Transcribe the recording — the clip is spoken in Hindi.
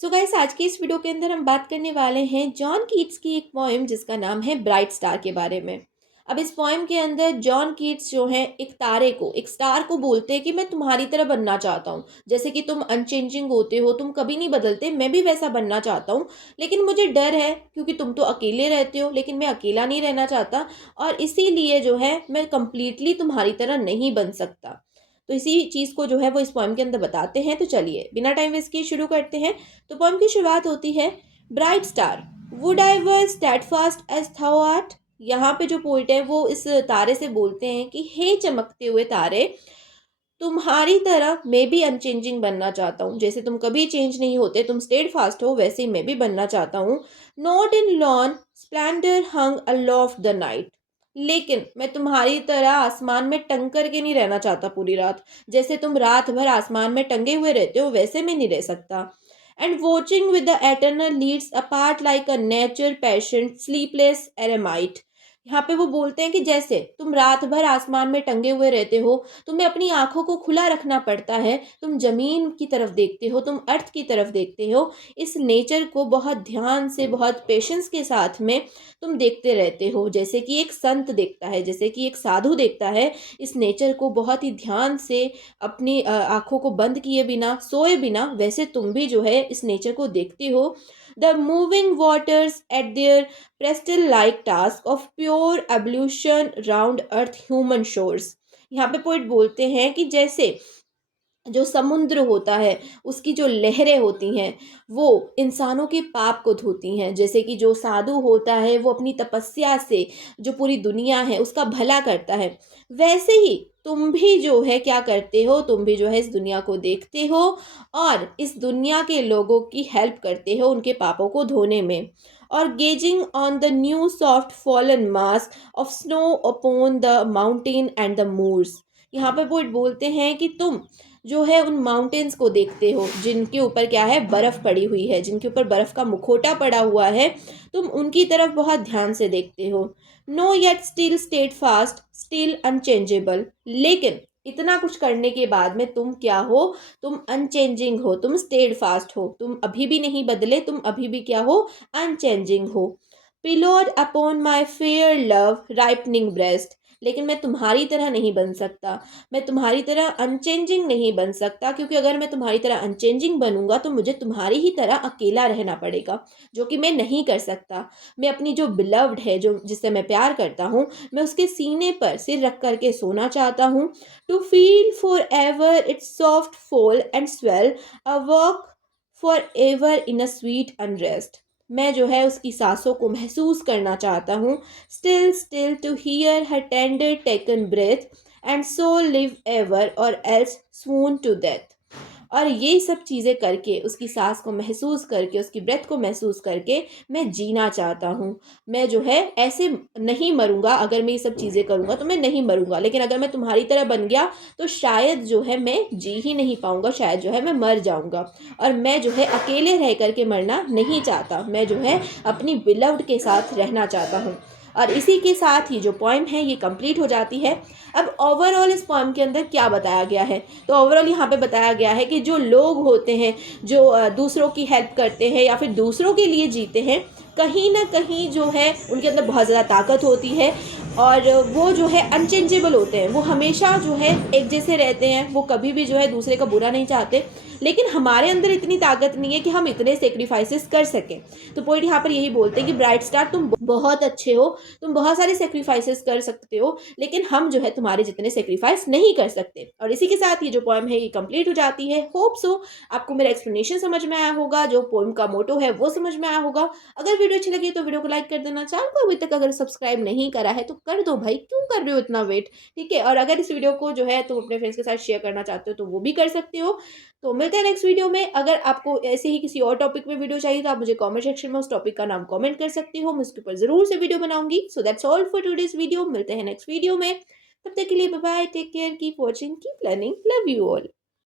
सो गाइस, आज की इस वीडियो के अंदर हम बात करने वाले हैं जॉन कीट्स की एक पोएम जिसका नाम है ब्राइट स्टार के बारे में। अब इस पोएम के अंदर जॉन कीट्स जो है एक तारे को, एक स्टार को बोलते हैं कि मैं तुम्हारी तरह बनना चाहता हूँ। जैसे कि तुम अनचेंजिंग होते हो, तुम कभी नहीं बदलते, मैं भी वैसा बनना चाहता हूँ। लेकिन मुझे डर है क्योंकि तुम तो अकेले रहते हो, लेकिन मैं अकेला नहीं रहना चाहता। और इसीलिए जो है मैं कंप्लीटली तुम्हारी तरह नहीं बन सकता। तो इसी चीज़ को जो है वो इस पोएम के अंदर बताते हैं। तो चलिए बिना टाइम वेस्ट किए शुरू करते हैं। तो पोएम की शुरुआत होती है, bright star would I were steadfast as thou art। यहाँ पे जो पोइट है वो इस तारे से बोलते हैं कि हे चमकते हुए तारे, तुम्हारी तरह मैं भी अनचेंजिंग बनना चाहता हूँ। जैसे तुम कभी चेंज नहीं होते, तुम स्टेड फास्ट हो, वैसे ही मैं भी बनना चाहता हूँ। Not in lone splendour hung aloft the night. लेकिन मैं तुम्हारी तरह आसमान में टंग करके नहीं रहना चाहता पूरी रात। जैसे तुम रात भर आसमान में टंगे हुए रहते हो, वैसे मैं नहीं रह सकता। And watching with the eternal lids apart like a nature patient sleepless eremite. यहाँ पे वो बोलते हैं कि जैसे तुम रात भर आसमान में टंगे हुए रहते हो, तुम्हें अपनी आंखों को खुला रखना पड़ता है, तुम जमीन की तरफ देखते हो, तुम अर्थ की तरफ देखते हो, इस नेचर को बहुत ध्यान से, बहुत पेशेंस के साथ में तुम देखते रहते हो। जैसे कि एक संत देखता है, जैसे कि एक साधु देखता है, इस नेचर को बहुत ही ध्यान से अपनी आंखों को बंद किए बिना, सोए बिना, वैसे तुम भी जो है इस नेचर को देखते हो। The moving waters at their priest like task of pure ablution round earth human shores. यहाँ पे पोइट बोलते हैं कि जैसे जो समुद्र होता है, उसकी जो लहरें होती हैं, वो इंसानों के पाप को धोती हैं। जैसे कि जो साधु होता है वो अपनी तपस्या से जो पूरी दुनिया है उसका भला करता है, वैसे ही तुम भी जो है क्या करते हो, तुम भी जो है इस दुनिया को देखते हो और इस दुनिया के लोगों की हेल्प करते हो उनके पापों को धोने में। और gazing on the new soft fallen mass of snow upon the mountain and the moors. यहाँ पे पोइट बोलते हैं कि तुम जो है उन माउंटेन्स को देखते हो जिनके ऊपर क्या है, बर्फ़ पड़ी हुई है, जिनके ऊपर बर्फ़ का मुखौटा पड़ा हुआ है, तुम उनकी तरफ बहुत ध्यान से देखते हो। No yet still steadfast still unchangeable. लेकिन इतना कुछ करने के बाद में तुम क्या हो, तुम अनचेंजिंग हो, तुम स्टेड फास्ट हो, तुम अभी भी नहीं बदले, तुम अभी भी क्या हो, अनचेंजिंग हो। Pillowed upon my fair love ripening breast. लेकिन मैं तुम्हारी तरह नहीं बन सकता, मैं तुम्हारी तरह अनचेंजिंग नहीं बन सकता, क्योंकि अगर मैं तुम्हारी तरह अनचेंजिंग बनूंगा तो मुझे तुम्हारी ही तरह अकेला रहना पड़ेगा, जो कि मैं नहीं कर सकता। मैं अपनी जो बिलव्ड है, जो जिससे मैं प्यार करता हूँ, मैं उसके सीने पर सिर रख करके सोना चाहता हूँ। To feel forever its soft fall and swell, a walk forever in a sweet unrest. मैं जो है उसकी सांसों को महसूस करना चाहता हूँ। Still still to hear her tender taken breath and so live ever or else swoon to death. और ये सब चीज़ें करके, उसकी सांस को महसूस करके, उसकी ब्रेथ को महसूस करके मैं जीना चाहता हूँ। मैं जो है ऐसे नहीं मरूंगा, अगर मैं ये सब चीज़ें करूँगा तो मैं नहीं मरूंगा, लेकिन अगर मैं तुम्हारी तरह बन गया तो शायद जो है मैं जी ही नहीं पाऊंगा, शायद जो है मैं मर जाऊंगा। और मैं जो है अकेले रह करके मरना नहीं चाहता, मैं जो है अपनी बिलव्ड के साथ रहना चाहता हूँ। और इसी के साथ ही जो पोएम है ये कंप्लीट हो जाती है। अब ओवरऑल इस पोएम के अंदर क्या बताया गया है, तो ओवरऑल यहाँ पे बताया गया है कि जो लोग होते हैं, जो दूसरों की हेल्प करते हैं या फिर दूसरों के लिए जीते हैं, कहीं ना कहीं जो है उनके अंदर बहुत ज़्यादा ताकत होती है। और वो जो है अनचेंजेबल होते हैं, वो हमेशा जो है एक जैसे रहते हैं, वो कभी भी जो है दूसरे का बुरा नहीं चाहते। लेकिन हमारे अंदर इतनी ताकत नहीं है कि हम इतने सेक्रीफाइसेस कर सकें। तो पॉइंट यहाँ पर यही बोलते हैं कि ब्राइट स्टार, तुम बहुत अच्छे हो, तुम बहुत सारे सेक्रीफाइसेस कर सकते हो, लेकिन हम जो है तुम्हारे जितने सेक्रीफाइस नहीं कर सकते। और इसी के साथ ये जो पोएम है ये कंप्लीट हो जाती है। होप सो आपको मेरा एक्सप्लेनेशन समझ में आया होगा, जो पोएम का मोटो है वो समझ में आया होगा। अगर वीडियो अच्छी लगी तो वीडियो को लाइक कर देना, चैनल को अभी तक अगर सब्सक्राइब नहीं करा है तो कर दो भाई, क्यों कर रहे हो इतना वेट, ठीक है। और अगर इस वीडियो को जो है तुम अपने फ्रेंड्स के साथ शेयर करना चाहते हो तो वो भी कर सकते हो। तो मिलते हैं नेक्स्ट वीडियो में। अगर आपको ऐसे ही किसी और टॉपिक पे वीडियो चाहिए तो आप मुझे कमेंट सेक्शन में उस टॉपिक का नाम कमेंट कर सकती हो, मैं उसके ऊपर जरूर से वीडियो बनाऊंगी। So that's all for today's video. मिलते हैं नेक्स्ट वीडियो में, तब तक के लिए bye bye, take care, keep watching, keep learning, love you all.